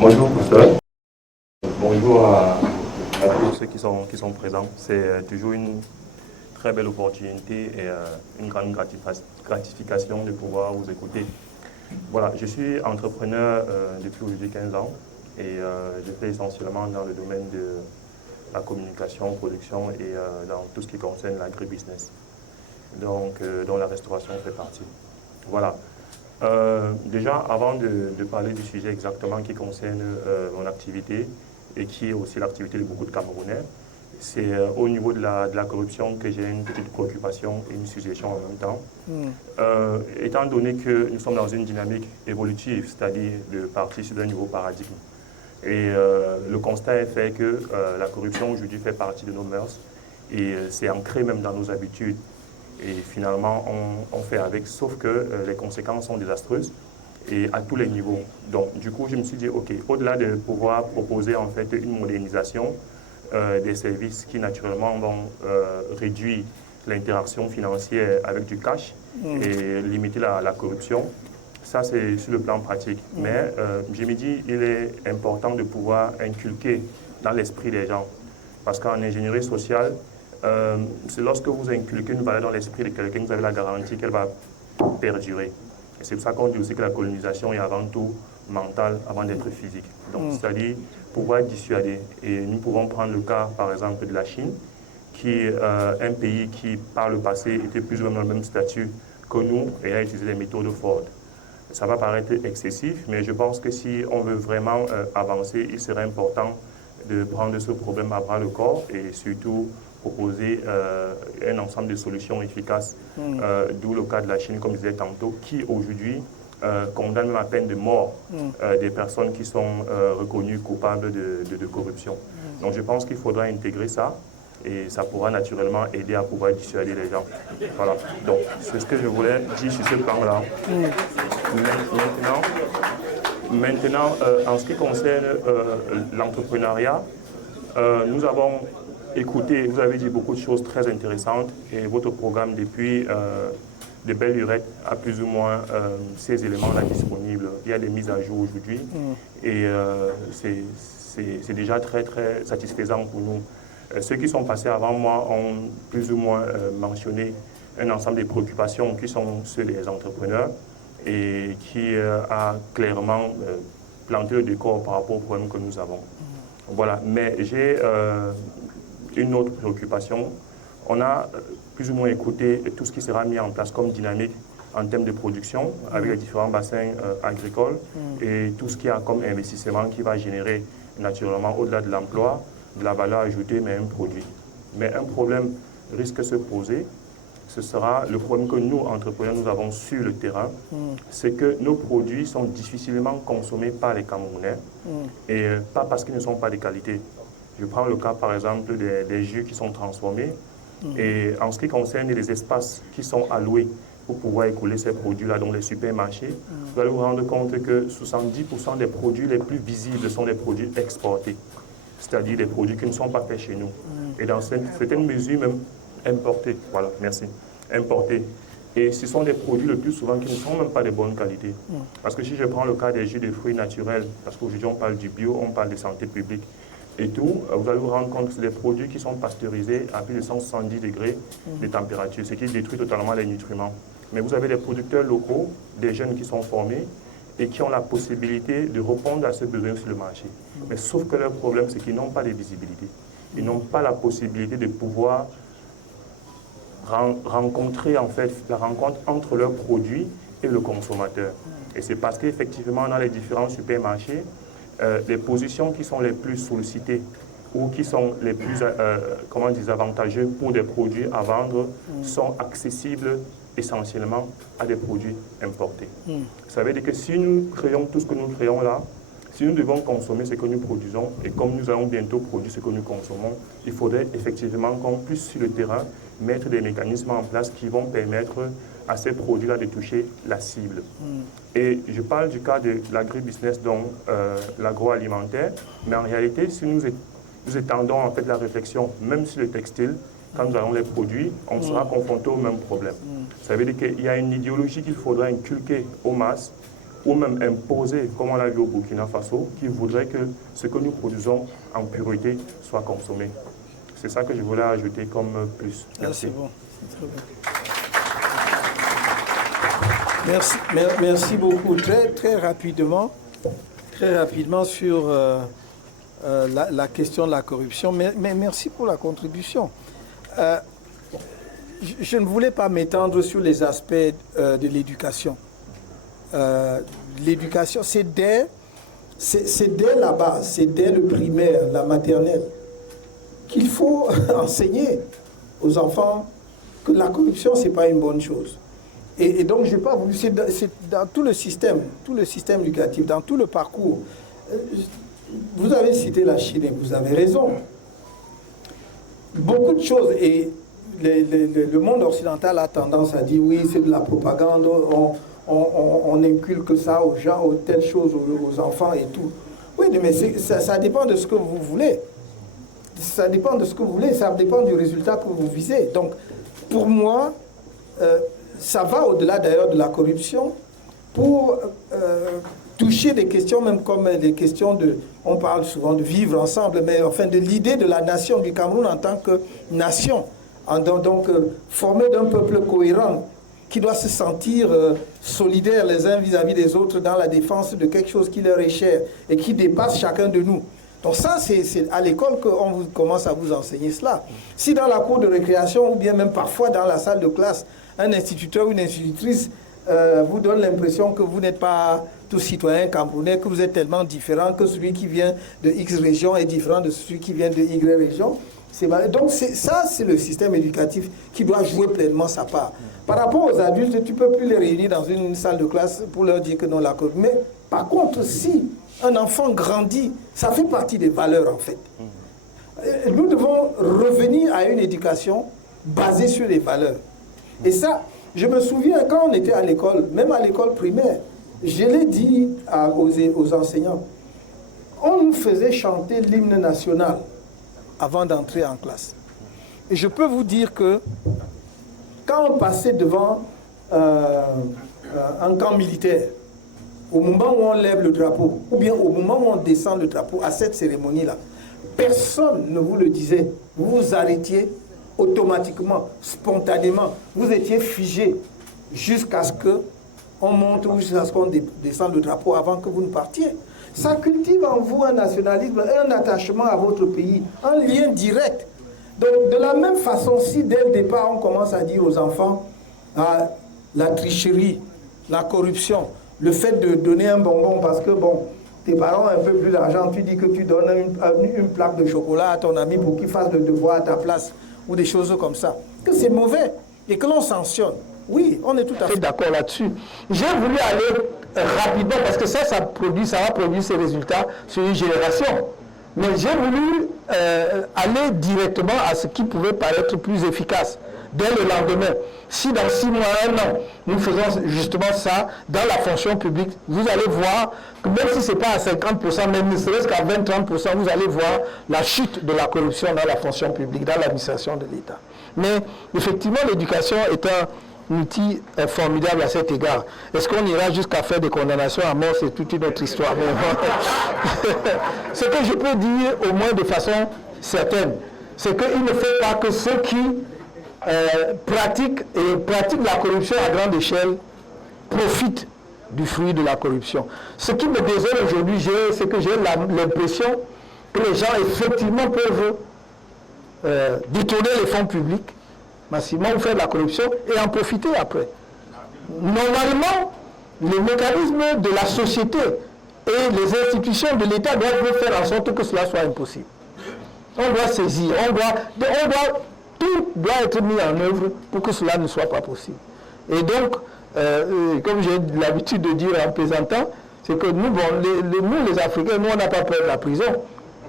Bonjour, professeur. Bonjour à tous ceux qui sont présents. C'est toujours une très belle opportunité et une grande gratification de pouvoir vous écouter. Voilà, je suis entrepreneur depuis aujourd'hui 15 ans et je fais essentiellement dans le domaine de la communication, production et dans tout ce qui concerne l'agribusiness, donc dont la restauration fait partie. Voilà. Déjà, avant de parler du sujet exactement qui concerne mon activité et qui est aussi l'activité de beaucoup de Camerounais, c'est au niveau de la corruption que j'ai une petite préoccupation et une suggestion en même temps. Étant donné que nous sommes dans une dynamique évolutive, c'est-à-dire de partir sur un nouveau paradigme, et le constat est fait que la corruption aujourd'hui fait partie de nos mœurs et c'est ancré même dans nos habitudes. Et finalement, on fait avec, sauf que les conséquences sont désastreuses et à tous les niveaux. Donc, du coup, je me suis dit, OK, au-delà de pouvoir proposer en fait une modernisation des services qui naturellement vont réduire l'interaction financière avec du cash et limiter la corruption, ça c'est sur le plan pratique. Mais je me dis, il est important de pouvoir inculquer dans l'esprit des gens. Parce qu'en ingénierie sociale, c'est lorsque vous inculquez une valeur dans l'esprit de quelqu'un, vous avez la garantie qu'elle va perdurer. Et c'est pour ça qu'on dit aussi que la colonisation est avant tout mentale avant d'être physique. Donc, c'est-à-dire pouvoir dissuader. Et nous pouvons prendre le cas, par exemple, de la Chine, qui est un pays qui, par le passé, était plus ou moins dans le même statut que nous et a utilisé les méthodes Ford. Ça va paraître excessif, mais je pense que si on veut vraiment avancer, il serait important de prendre ce problème à bras le corps et surtout proposer un ensemble de solutions efficaces, d'où le cas de la Chine, comme je disais tantôt, qui aujourd'hui condamne même à peine de mort des personnes qui sont reconnues coupables de corruption. Donc je pense qu'il faudra intégrer ça et ça pourra naturellement aider à pouvoir dissuader les gens. Voilà, donc c'est ce que je voulais dire sur ce plan-là. Maintenant, en ce qui concerne l'entrepreneuriat, nous avons écouté, vous avez dit beaucoup de choses très intéressantes et votre programme depuis de belle lurette a plus ou moins ces éléments-là disponibles. Il y a des mises à jour aujourd'hui et c'est déjà très très satisfaisant pour nous. Ceux qui sont passés avant moi ont plus ou moins mentionné un ensemble de préoccupations qui sont ceux des entrepreneurs et qui a clairement planté le décor par rapport aux problèmes que nous avons. Voilà, mais j'ai une autre préoccupation. On a plus ou moins écouté tout ce qui sera mis en place comme dynamique en termes de production avec les différents bassins agricoles et tout ce qu'il y a comme investissement qui va générer naturellement au-delà de l'emploi, de la valeur ajoutée, mais un produit. Mais un problème risque de se poser, ce sera le problème que nous, entrepreneurs, nous avons sur le terrain, c'est que nos produits sont difficilement consommés par les Camerounais et pas parce qu'ils ne sont pas de qualité. Je prends le cas, par exemple, des jus qui sont transformés et en ce qui concerne les espaces qui sont alloués pour pouvoir écouler ces produits-là dans les supermarchés, vous allez vous rendre compte que 70% des produits les plus visibles sont des produits exportés, c'est-à-dire des produits qui ne sont pas faits chez nous. Et dans certaines mesures même importés. Voilà, merci. Importés. Et ce sont des produits le plus souvent qui ne sont même pas de bonne qualité. Parce que si je prends le cas des jus de fruits naturels, parce qu'aujourd'hui on parle du bio, on parle de santé publique et tout, vous allez vous rendre compte que c'est des produits qui sont pasteurisés à plus de 170 degrés de température, ce qui détruit totalement les nutriments. Mais vous avez des producteurs locaux, des jeunes qui sont formés et qui ont la possibilité de répondre à ce besoin sur le marché. Mais sauf que leur problème, c'est qu'ils n'ont pas de visibilité. Ils n'ont pas la possibilité de pouvoir rencontrer en fait la rencontre entre leurs produits et le consommateur. Et c'est parce qu'effectivement, dans les différents supermarchés, les positions qui sont les plus sollicitées ou qui sont les plus avantageux pour des produits à vendre sont accessibles essentiellement à des produits importés. Ça veut dire que si nous créons tout ce que nous créons là, si nous devons consommer ce que nous produisons, et comme nous allons bientôt produire ce que nous consommons, il faudrait effectivement qu'on puisse sur le terrain mettre des mécanismes en place qui vont permettre à ces produits-là de toucher la cible. Et je parle du cas de l'agribusiness, donc l'agroalimentaire, mais en réalité, si nous étendons en fait la réflexion, même sur le textile, quand nous allons les produits, on sera confronté au même problème. Ça veut dire qu'il y a une idéologie qu'il faudra inculquer aux masses ou même imposer, comme on a vu au Burkina Faso, qui voudrait que ce que nous produisons en priorité soit consommé. C'est ça que je voulais ajouter comme plus. Merci. C'est bon, c'est très bien. Merci beaucoup. Très rapidement sur la question de la corruption. Mais merci pour la contribution. Je ne voulais pas m'étendre sur les aspects de l'éducation. L'éducation, c'est dès la base, c'est dès le primaire, la maternelle, qu'il faut enseigner aux enfants que la corruption, ce n'est pas une bonne chose. Et donc, je n'ai pas voulu, c'est dans tout le système éducatif, dans tout le parcours. Vous avez cité la Chine et vous avez raison. Beaucoup de choses, et le monde occidental a tendance à dire oui, c'est de la propagande, on inculque ça aux gens, telles choses aux enfants et tout. Oui, mais ça dépend de ce que vous voulez. Ça dépend de ce que vous voulez, ça dépend du résultat que vous visez. Donc, pour moi, ça va au-delà d'ailleurs de la corruption pour toucher des questions, même comme des questions de... On parle souvent de vivre ensemble, mais enfin de l'idée de la nation du Cameroun en tant que nation. Donc, formée d'un peuple cohérent qui doit se sentir solidaire les uns vis-à-vis des autres dans la défense de quelque chose qui leur est cher et qui dépasse chacun de nous. Donc ça, c'est à l'école qu'on commence à vous enseigner cela. Si dans la cour de récréation ou bien même parfois dans la salle de classe, un instituteur ou une institutrice vous donne l'impression que vous n'êtes pas tous citoyens camerounais, que vous êtes tellement différents, que celui qui vient de X région est différent de celui qui vient de Y région. Donc ça, c'est le système éducatif qui doit jouer pleinement sa part. Par rapport aux adultes, tu ne peux plus les réunir dans une salle de classe pour leur dire que non, la corruption. Mais par contre, si un enfant grandit, ça fait partie des valeurs en fait. Nous devons revenir à une éducation basée sur les valeurs. Et ça, je me souviens quand on était à l'école, même à l'école primaire, je l'ai dit aux enseignants, on nous faisait chanter l'hymne national avant d'entrer en classe. Et je peux vous dire que quand on passait devant un camp militaire, au moment où on lève le drapeau, ou bien au moment où on descend le drapeau, à cette cérémonie-là, personne ne vous le disait. Vous vous arrêtiez automatiquement, spontanément. Vous étiez figé jusqu'à ce qu'on monte ou jusqu'à ce qu'on descende le drapeau avant que vous ne partiez. Ça cultive en vous un nationalisme, un attachement à votre pays, un lien direct. Donc, de la même façon, si dès le départ, on commence à dire aux enfants la tricherie, la corruption, le fait de donner un bonbon parce que, bon, tes parents ont un peu plus d'argent, tu dis que tu donnes une plaque de chocolat à ton ami pour qu'il fasse le devoir à ta place, ou des choses comme ça, que c'est mauvais et que l'on sanctionne. Oui, on est tout à fait d'accord là-dessus. J'ai voulu aller rapidement parce que ça va produire ses résultats sur une génération. Mais j'ai voulu aller directement à ce qui pouvait paraître plus efficace dès le lendemain. Si dans 6 mois, 1 an, nous faisons justement ça dans la fonction publique, vous allez voir que même si ce n'est pas à 50%, même ne serait-ce qu'à 20-30%, vous allez voir la chute de la corruption dans la fonction publique, dans l'administration de l'État. Mais effectivement, l'éducation est un outil formidable à cet égard. Est-ce qu'on ira jusqu'à faire des condamnations à mort? C'est toute une autre histoire. Ce que je peux dire, au moins de façon certaine, c'est qu'il ne faut pas que ceux qui pratiquent la corruption à grande échelle profitent du fruit de la corruption. Ce qui me désole aujourd'hui, c'est que j'ai l'impression que les gens effectivement peuvent détourner les fonds publics massivement ou faire de la corruption et en profiter après. Normalement, les mécanismes de la société et les institutions de l'État doivent faire en sorte que cela soit impossible. On doit saisir, tout doit être mis en œuvre pour que cela ne soit pas possible. Et donc, comme j'ai l'habitude de dire en plaisantant, c'est que nous, nous les Africains, nous on n'a pas peur de la prison.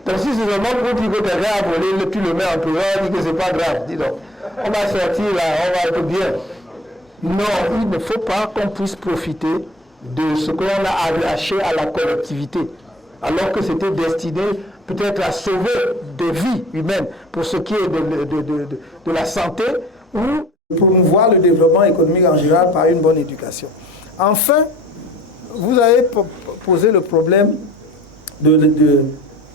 Donc si c'est vraiment pour dire que quelqu'un a volé, tu le mets en prison, on dit que c'est pas grave, dis donc. On va sortir là, on va être bien. Non, il ne faut pas qu'on puisse profiter de ce que l'on a arraché à la collectivité, alors que c'était destiné peut-être à sauver des vies humaines pour ce qui est de la santé ou promouvoir le développement économique en général par une bonne éducation. Enfin, vous avez posé le problème de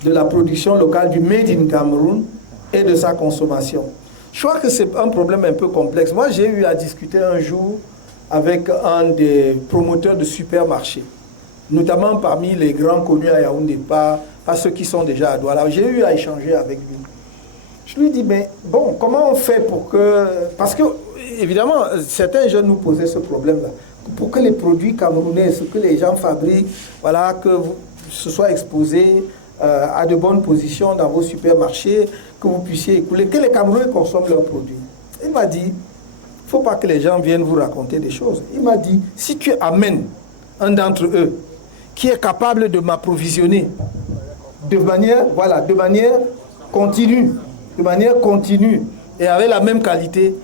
la production locale du Made in Cameroun et de sa consommation. Je crois que c'est un problème un peu complexe. Moi, j'ai eu à discuter un jour avec un des promoteurs de supermarchés, notamment parmi les grands connus à Yaoundé, pas ceux qui sont déjà à Douala. J'ai eu à échanger avec lui. Je lui dis, mais bon, comment on fait pour que... Parce que, évidemment, certains jeunes nous posaient ce problème-là. Pour que les produits camerounais, ce que les gens fabriquent, voilà, que ce soit exposé à de bonnes positions dans vos supermarchés, que vous puissiez écouler, que les Camerounais consomment leurs produits. Il m'a dit, il ne faut pas que les gens viennent vous raconter des choses. Il m'a dit, si tu amènes un d'entre eux qui est capable de m'approvisionner de manière continue, et avec la même qualité,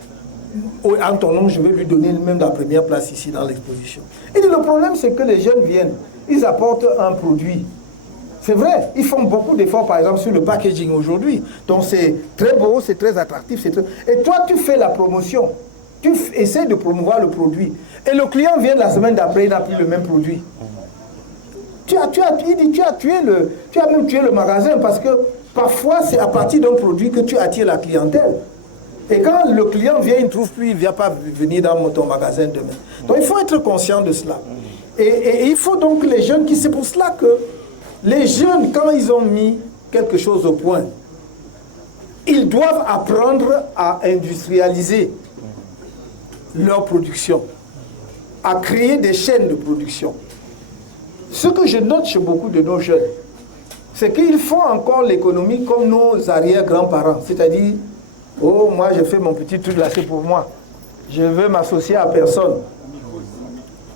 en ton nom, je vais lui donner même la première place ici dans l'exposition. Et le problème, c'est que les jeunes viennent, ils apportent un produit. C'est vrai, ils font beaucoup d'efforts, par exemple, sur le packaging aujourd'hui. Donc c'est très beau, c'est très attractif. Et toi, tu fais la promotion. Tu essaies de promouvoir le produit. Et le client vient la semaine d'après, il n'a plus le même produit. Tu as même tué le magasin parce que parfois, c'est à partir d'un produit que tu attires la clientèle. Et quand le client vient, il ne trouve plus, il ne vient pas venir dans ton magasin demain. Donc il faut être conscient de cela. Et il faut donc les jeunes qui... C'est pour cela que les jeunes, quand ils ont mis quelque chose au point, ils doivent apprendre à industrialiser leur production, à créer des chaînes de production. Ce que je note chez beaucoup de nos jeunes, c'est qu'ils font encore l'économie comme nos arrière-grands-parents. C'est-à-dire, oh, moi j'ai fait mon petit truc là, c'est pour moi. Je veux m'associer à personne.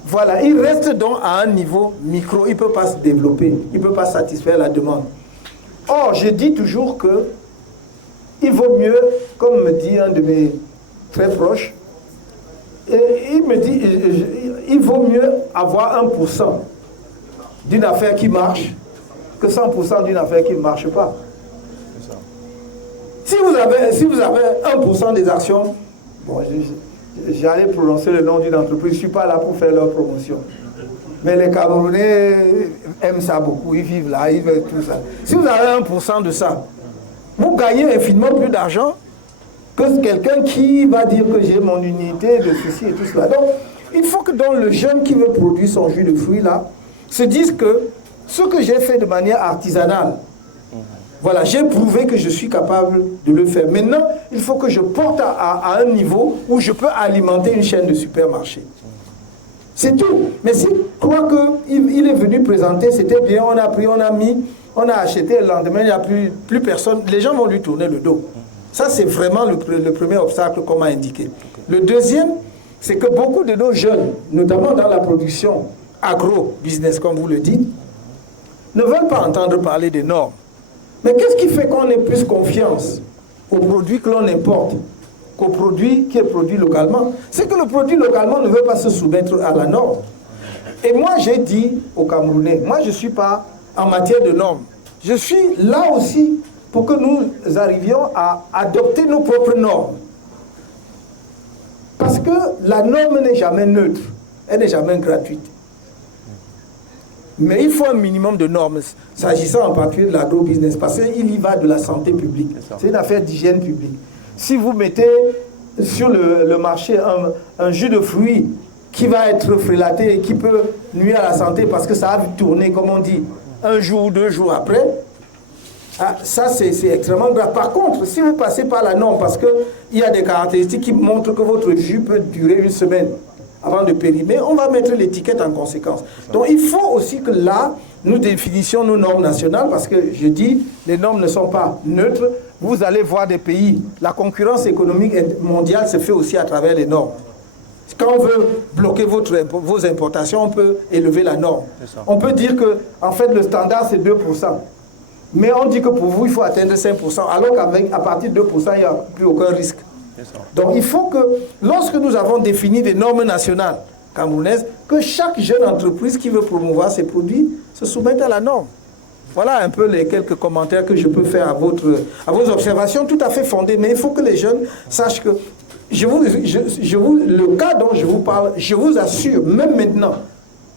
Voilà, il reste donc à un niveau micro, il ne peut pas se développer, il ne peut pas satisfaire la demande. Or, je dis toujours que il vaut mieux, comme me dit un de mes très proches, il me dit, il vaut mieux avoir 1% d'une affaire qui marche que 100% d'une affaire qui ne marche pas. Si vous avez 1% des actions, bon, j'allais prononcer le nom d'une entreprise, je ne suis pas là pour faire leur promotion. Mais les Camerounais aiment ça beaucoup, ils vivent là, ils veulent tout ça. Si vous avez 1% de ça, vous gagnez infiniment plus d'argent que quelqu'un qui va dire que j'ai mon unité de ceci et tout cela. Donc, il faut que dans le jeune qui veut produire son jus de fruits là, se dise que ce que j'ai fait de manière artisanale, voilà, j'ai prouvé que je suis capable de le faire. Maintenant, il faut que je porte à un niveau où je peux alimenter une chaîne de supermarchés. C'est tout. Mais si je crois qu'il est venu présenter, c'était bien, on a pris, on a mis, on a acheté, le lendemain, il n'y a plus personne, les gens vont lui tourner le dos. Ça, c'est vraiment le premier obstacle qu'on m'a indiqué. Le deuxième, c'est que beaucoup de nos jeunes, notamment dans la production agro-business, comme vous le dites, ne veulent pas entendre parler des normes. Mais qu'est-ce qui fait qu'on ait plus confiance aux produits que l'on importe qu'aux produits qui est produit localement? C'est que le produit localement ne veut pas se soumettre à la norme. Et moi, j'ai dit aux Camerounais, moi, je ne suis pas en matière de normes. Je suis là aussi pour que nous arrivions à adopter nos propres normes. Parce que la norme n'est jamais neutre, elle n'est jamais gratuite. Mais il faut un minimum de normes, s'agissant en particulier de l'agro-business, parce qu'il y va de la santé publique. C'est une affaire d'hygiène publique. Si vous mettez sur le marché un jus de fruits qui va être frélaté et qui peut nuire à la santé parce que ça a tourné, comme on dit, un jour ou 2 jours après, ça c'est extrêmement grave. Par contre, si vous passez par la norme, parce qu'il y a des caractéristiques qui montrent que votre jus peut durer 1 semaine, avant de périmer, on va mettre l'étiquette en conséquence. Donc il faut aussi que là, nous définissions nos normes nationales, parce que je dis, les normes ne sont pas neutres. Vous allez voir des pays, la concurrence économique mondiale se fait aussi à travers les normes. Quand on veut bloquer vos importations, on peut élever la norme. On peut dire que, en fait, le standard c'est 2%. Mais on dit que pour vous, il faut atteindre 5%, alors qu'à partir de 2%, il n'y a plus aucun risque. Donc il faut que, lorsque nous avons défini des normes nationales camerounaises, que chaque jeune entreprise qui veut promouvoir ses produits se soumette à la norme. Voilà un peu les quelques commentaires que je peux faire à vos observations tout à fait fondées. Mais il faut que les jeunes sachent que le cas dont je vous parle, je vous assure, même maintenant,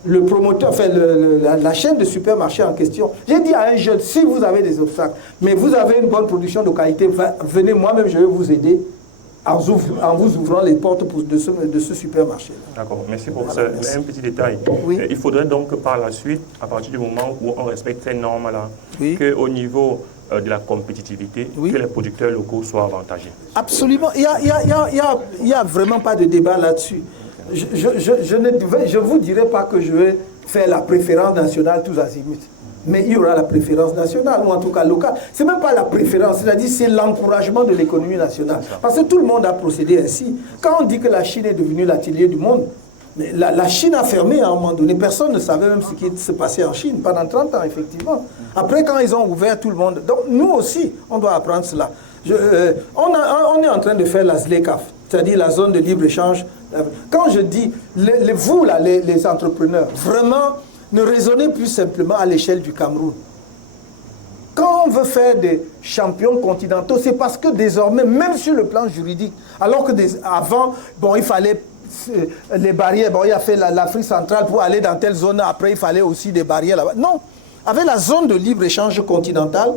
le promoteur, enfin la chaîne de supermarché en question. J'ai dit à un jeune, si vous avez des obstacles, mais vous avez une bonne production de qualité, venez, moi-même je vais vous aider en vous ouvrant les portes de ce supermarché. D'accord, merci pour ça. Un petit détail. Oui. Il faudrait donc que par la suite, à partir du moment où on respecte ces normes-là, oui. qu'au niveau de la compétitivité, oui. que les producteurs locaux soient avantagés. Absolument. Il n'y a vraiment pas de débat là-dessus. Okay. Je ne vous dirai pas que je vais faire la préférence nationale tous azimuts. Mais il y aura la préférence nationale, ou en tout cas locale. Ce n'est même pas la préférence, c'est-à-dire c'est l'encouragement de l'économie nationale. Parce que tout le monde a procédé ainsi. Quand on dit que la Chine est devenue l'atelier du monde, mais la Chine a fermé à un moment donné. Personne ne savait même ce qui se passait en Chine pendant 30 ans, effectivement. Après, quand ils ont ouvert tout le monde, donc nous aussi, on doit apprendre cela. On est en train de faire la ZLECAf, c'est-à-dire la zone de libre-échange. Quand je dis, vous là, les entrepreneurs, vraiment, ne raisonnez plus simplement à l'échelle du Cameroun. Quand on veut faire des champions continentaux, c'est parce que désormais, même sur le plan juridique, alors que avant, bon, il fallait les barrières, bon, il a fait l'Afrique centrale pour aller dans telle zone, après il fallait aussi des barrières là-bas. Non, avec la zone de libre-échange continentale,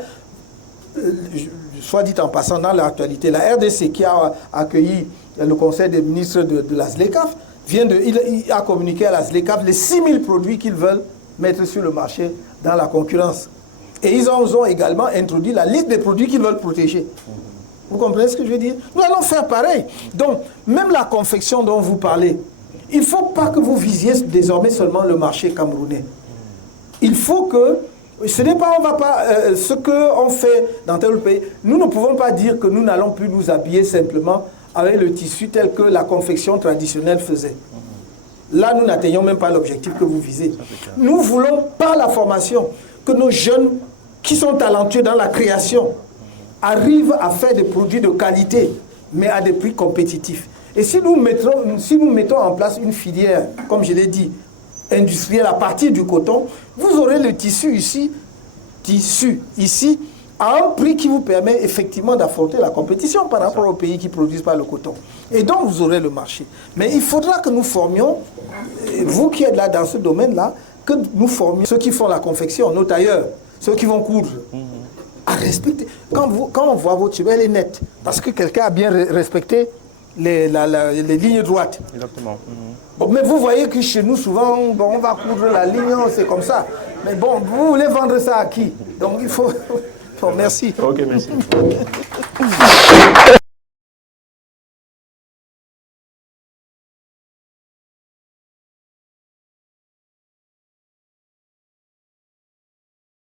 soit dit en passant dans l'actualité, la RDC qui a accueilli le conseil des ministres de la ZLECAf, il a communiqué à la ZLECAf les 6000 produits qu'ils veulent mettre sur le marché dans la concurrence. Et ils ont également introduit la liste des produits qu'ils veulent protéger. Vous comprenez ce que je veux dire? Nous allons faire pareil. Donc, même la confection dont vous parlez, il ne faut pas que vous visiez désormais seulement le marché camerounais. Il faut que, ce n'est pas, on va pas, ce qu'on fait dans tel pays, nous ne pouvons pas dire que nous n'allons plus nous habiller simplement avec le tissu tel que la confection traditionnelle faisait. Là, nous n'atteignons même pas l'objectif que vous visez. Nous voulons, par la formation, que nos jeunes qui sont talentueux dans la création arrivent à faire des produits de qualité, mais à des prix compétitifs. Et si nous mettons en place une filière, comme je l'ai dit, industrielle à partir du coton, vous aurez le tissu ici, à un prix qui vous permet effectivement d'affronter la compétition par rapport aux pays qui ne produisent pas le coton. Et donc, vous aurez le marché. Mais il faudra que nous formions, vous qui êtes là dans ce domaine-là, que nous formions ceux qui font la confection, nos tailleurs, ceux qui vont coudre, à respecter. Quand on voit votre chemin, elle est nette. Parce que quelqu'un a bien respecté les lignes droites. Exactement. Bon, mais vous voyez que chez nous, souvent, bon, on va coudre la ligne, c'est comme ça. Mais bon, vous voulez vendre ça à qui? Donc, il faut... Bon, merci. Ok, merci.